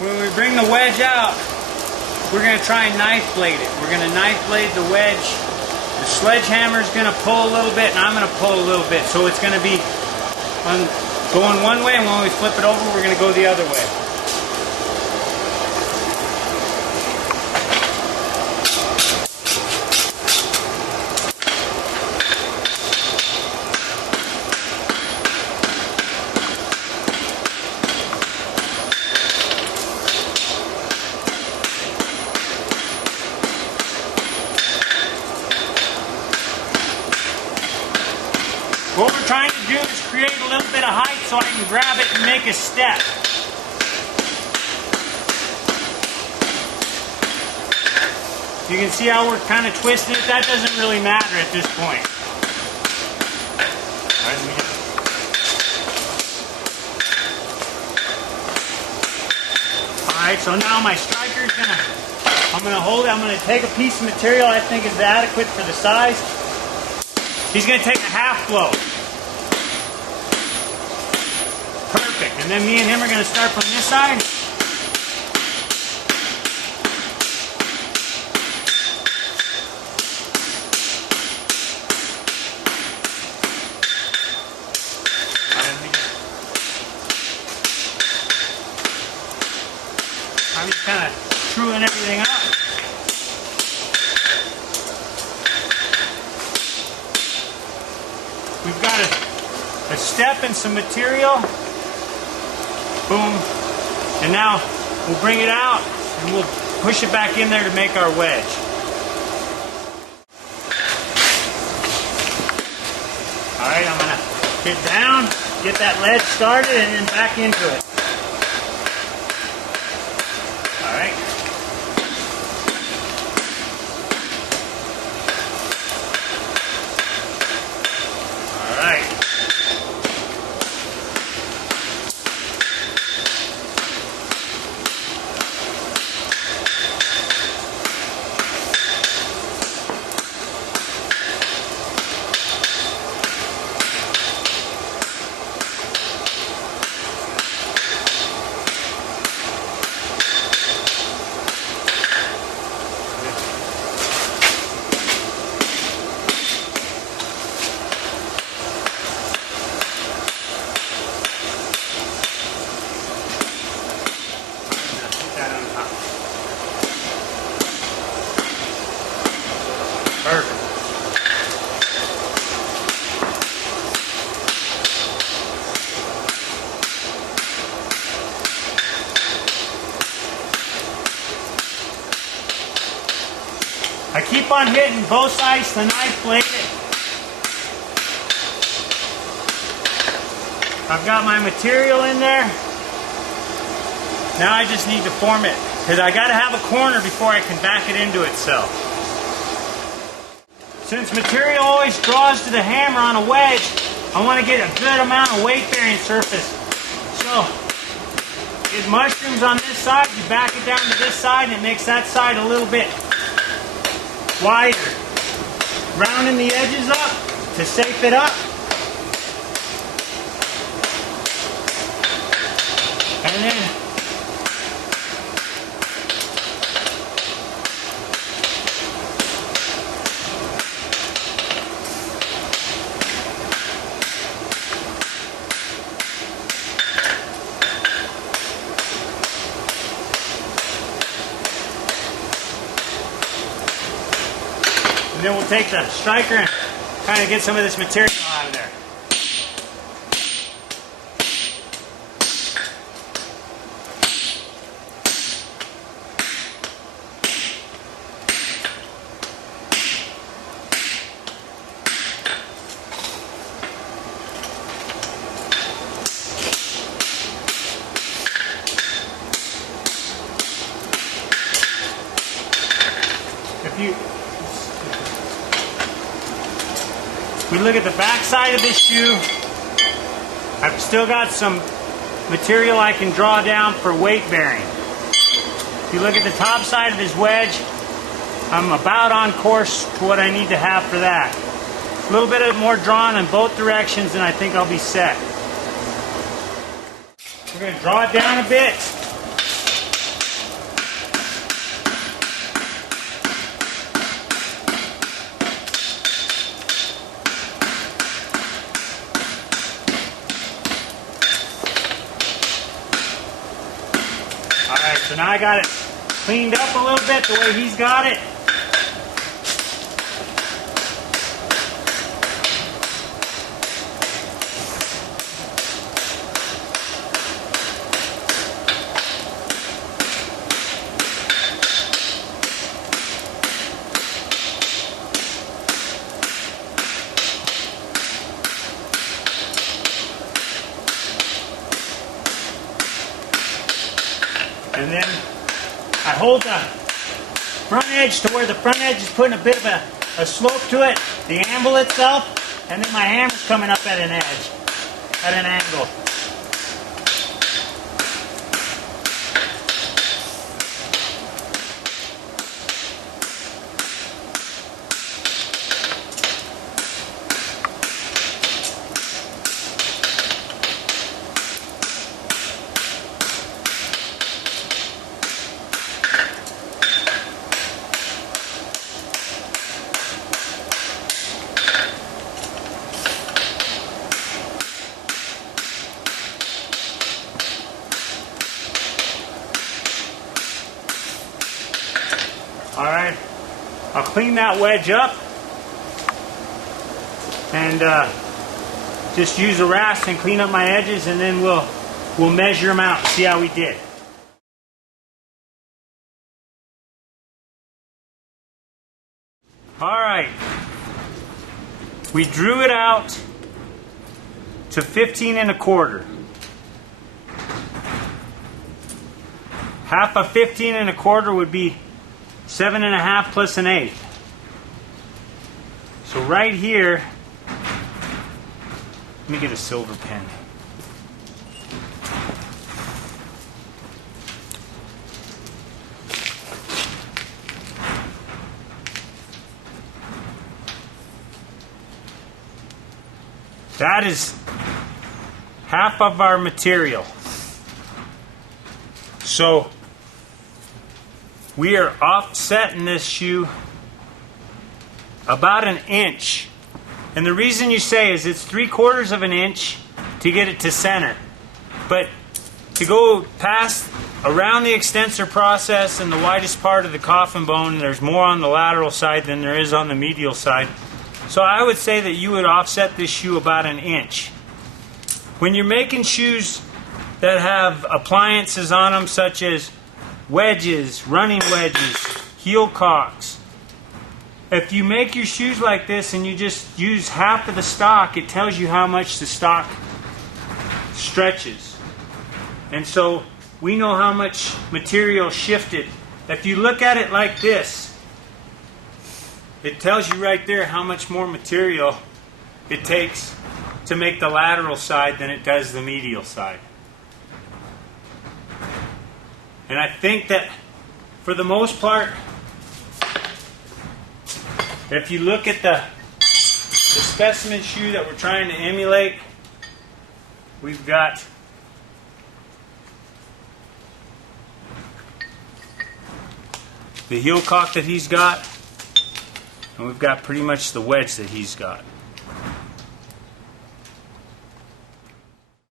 when we bring the wedge out, we're going to try and knife blade it. We're going to knife blade the wedge. The sledgehammer is going to pull a little bit, and I'm going to pull a little bit. So it's going to be going one way, and when we flip it over, we're going to go the other way. What we're trying to do is create a little bit of height so I can grab it and make a step. You can see how we're kind of twisting it. That doesn't really matter at this point. Alright, so now my striker is I'm going to hold it. I'm going to take a piece of material I think is adequate for the size. He's going to take a half blow. Perfect. And then me and him are going to start from this side. I'm just kind of screwing everything up. We've got a step and some material. Boom. And now we'll bring it out and we'll push it back in there to make our wedge. Alright, I'm going to get down, get that ledge started, and then back into it. Alright. Alright. Perfect. I keep on hitting both sides to knife blade it. I've got my material in there. Now I just need to form it because I got to have a corner before I can back it into itself. Since material always draws to the hammer on a wedge, I want to get a good amount of weight-bearing surface. So, get mushrooms on this side, you back it down to this side, and it makes that side a little bit wider. Rounding the edges up to safe it up. And then we'll take the striker and kind of get some of this material out of there. We look at the back side of this shoe. I've still got some material I can draw down for weight bearing. If you look at the top side of his wedge, I'm about on course to what I need to have for that. A little bit more drawn in both directions and I think I'll be set. We're going to draw it down a bit. So now I got it cleaned up a little bit the way he's got it. And then I hold the front edge to where the front edge is putting a bit of a slope to it, the anvil itself, and then my hammer's coming up at an edge, at an angle. Alright, I'll clean that wedge up and just use a rasp and clean up my edges, and then we'll measure them out and see how we did. Alright, we drew it out to 15 1/4. Half of 15 1/4 would be 7 1/2 plus 1/8. So right here, let me get a silver pen. That is half of our material. So we are offsetting this shoe about 1 inch. And the reason you say is it's 3/4 of an inch to get it to center. But to go past around the extensor process and the widest part of the coffin bone, there's more on the lateral side than there is on the medial side. So I would say that you would offset this shoe about 1 inch. When you're making shoes that have appliances on them such as wedges, running wedges, heel cocks, if you make your shoes like this and you just use half of the stock, it tells you how much the stock stretches. And so we know how much material shifted. If you look at it like this, it tells you right there how much more material it takes to make the lateral side than it does the medial side. And I think that for the most part, if you look at the specimen shoe that we're trying to emulate, we've got the heel cock that he's got, and we've got pretty much the wedge that he's got.